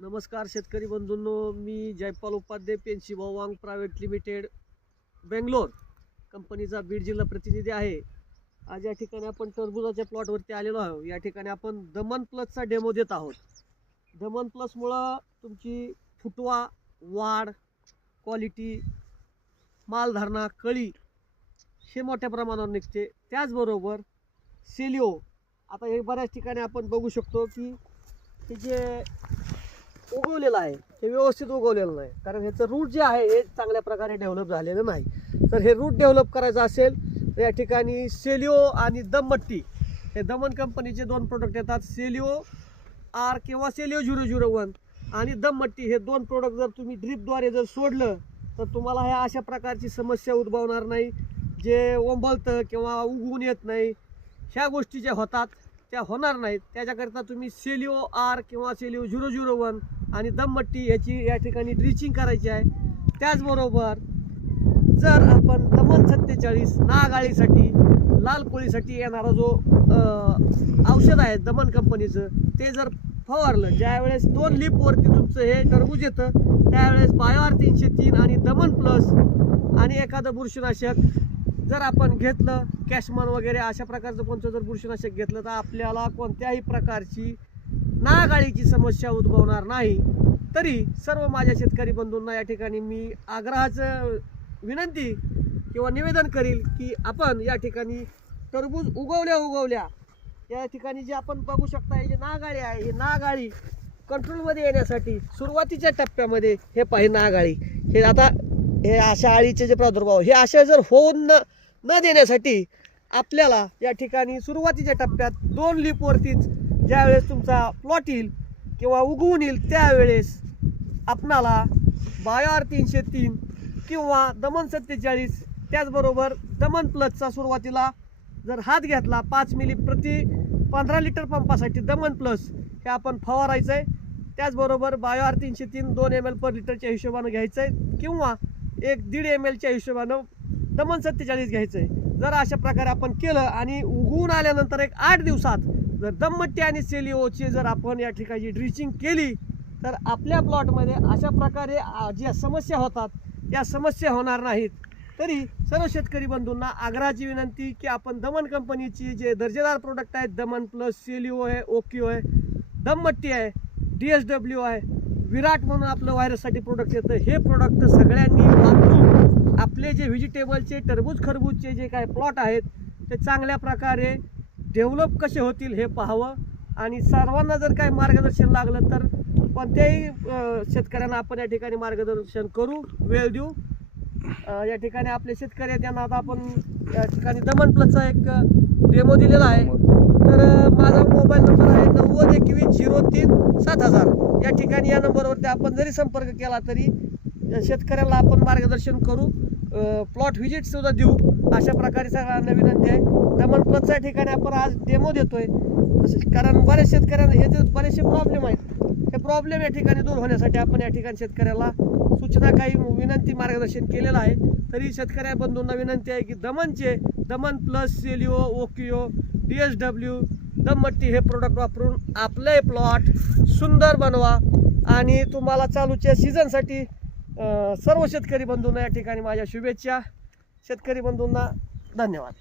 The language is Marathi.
नमस्कार शेतकरी बंधूंनो, मी जयपाल उपाध्याय पेन्शी भाऊ प्रायव्हेट लिमिटेड बेंगलोर कंपनीचा बीड जिल्हा प्रतिनिधी आहे। आज या ठिकाणी आपण टरबुजाच्या प्लॉटवरती आलेलो आहोत। या ठिकाणी आपण दमन प्लसचा डेमो देत आहोत। दमन प्लसमुळं तुमची फुटवा, वाढ, क्वालिटी, मालधारणा, कळी हे मोठ्या प्रमाणावर निघते। त्याचबरोबर सेलिओ, आता हे बऱ्याच ठिकाणी आपण बघू शकतो की हे जे उगवलेलं आहे ते व्यवस्थित उगवलेलं नाही, कारण ह्याचं रूट जे आहे हे चांगल्या प्रकारे डेव्हलप झालेलं नाही। तर हे रूट डेव्हलप करायचं असेल तर या ठिकाणी सेलिओ आणि दममट्टी हे दमन कंपनीचे दोन प्रोडक्ट येतात। सेलिओ आर किंवा सेलिओ 001 आणि दममट्टी हे दोन प्रोडक्ट जर तुम्ही ड्रिपद्वारे जर सोडलं तर तुम्हाला ह्या अशा प्रकारची समस्या उद्भवणार नाही, जे ओंबलतं किंवा उगवून येत नाही, ह्या गोष्टी ज्या होतात त्या होणार नाहीत। त्याच्याकरिता तुम्ही सेलिओ आर किंवा सेलिओ 001 आणि दममट्टी याची या ठिकाणी ड्रिचिंग करायची आहे। त्याचबरोबर जर आपण दमन 47 नागाळीसाठी, लाल कोळीसाठी येणारा जो औषध आहे दमन कंपनीचं ते जर फवारलं, ज्यावेळेस 2 लीपवरती तुमचं हे टरबूज येतं त्यावेळेस बायोआर 303 आणि दमन प्लस आणि एखादं बुरशीनाशक जर आपण घेतलं, कॅशमन वगैरे अशा प्रकारचं कोणतं जर बुरशीनाशक घेतलं तर आपल्याला कोणत्याही प्रकारची नागाळीची समस्या उद्भवणार नाही। तरी सर्व माझ्या शेतकरी बंधूंना या ठिकाणी मी आग्रहाचं विनंती किंवा निवेदन करील की आपण या ठिकाणी टरबूज उगवल्या या ठिकाणी जे आपण बघू शकता हे जे नागाळी आहे, ही नागाळी कंट्रोलमध्ये येण्यासाठी सुरुवातीच्या टप्प्यामध्ये हे पाहिजे नागाळी, हे आता हे अशा आळीचे जे प्रादुर्भाव हे अशा जर होऊन न देण्यासाठी आपल्याला या ठिकाणी सुरुवातीच्या टप्प्यात 2 लीपवरतीच ज्यावेळेस तुमचा प्लॉट येईल किंवा उगवून येईल त्यावेळेस आपणाला बायोआर 303 किंवा दमन 47, त्याचबरोबर दमन प्लसचा सुरुवातीला जर हात घेतला 5 मिली प्रति 15 लिटर पंपासाठी दमन प्लस हे आपण फवारायचं आहे। त्याचबरोबर बायोआर 303 2 ml पर लिटरच्या हिशोबानं घ्यायचं आहे किंवा 1-1.5 mlच्या हिशोबानं दमन 47 घ्यायचं आहे। जर अशा प्रकारे आपण केलं आणि उगवून आल्यानंतर 8 दिवसात जर दममट्टी आणि सेलिओची जर आपण या ठिकाणी ड्रिचिंग केली तर आपल्या प्लॉटमध्ये अशा प्रकारे ज्या समस्या होतात त्या समस्या होणार नाहीत। तरी सर्व शेतकरी बंधूंना आग्रहाची विनंती की आपण दमन कंपनीची जे दर्जेदार प्रोडक्ट आहेत, दमन प्लस, सेलिओ आहे, ओकिओ आहे, दममट्टी आहे, DSW आहे, विराट म्हणून आपलं व्हायरससाठी प्रोडक्ट येतं, हे प्रोडक्ट सगळ्यांनी वापरून आपले जे व्हेजिटेबलचे टरबूज खरबूजचे जे काय प्लॉट आहेत ते चांगल्या प्रकारे डेव्हलप कसे होतील हे पाहावं। आणि सर्वांना जर काही मार्गदर्शन लागलं तर कोणत्याही शेतकऱ्यांना आपण या ठिकाणी मार्गदर्शन करू, वेळ देऊ। या ठिकाणी आपले शेतकरी त्यांना आता आपण या ठिकाणी दमन प्लसचा एक डेमो दिलेला आहे। तर माझा मोबाईल नंबर आहे 9021037000। या ठिकाणी या नंबरवरती आपण जरी संपर्क केला तरी शेतकऱ्याला आपण मार्गदर्शन करू, प्लॉट व्हिजिटसुद्धा देऊ, अशा प्रकारे सगळ्यांना विनंती आहे। दमन प्लसच्या ठिकाणी आपण आज डेमो देतोय कारण बऱ्याच शेतकऱ्यांना हे जे बरेचसे प्रॉब्लेम आहेत हे प्रॉब्लेम या ठिकाणी दूर होण्यासाठी आपण या ठिकाणी शेतकऱ्याला सूचना काही विनंती मार्गदर्शन केलेलं आहे। तरी शेतकऱ्या बंधूंना विनंती आहे की दमन प्लस, सेलिओ, ओकिओ, DSW, दममट्टी हे प्रोडक्ट वापरून आपले प्लॉट सुंदर बनवा आणि तुम्हाला चालूच्या सीझनसाठी सर्व शेतकरी बंधूंना या ठिकाणी माझ्या शुभेच्छा। शेतकरी बंधूंना धन्यवाद।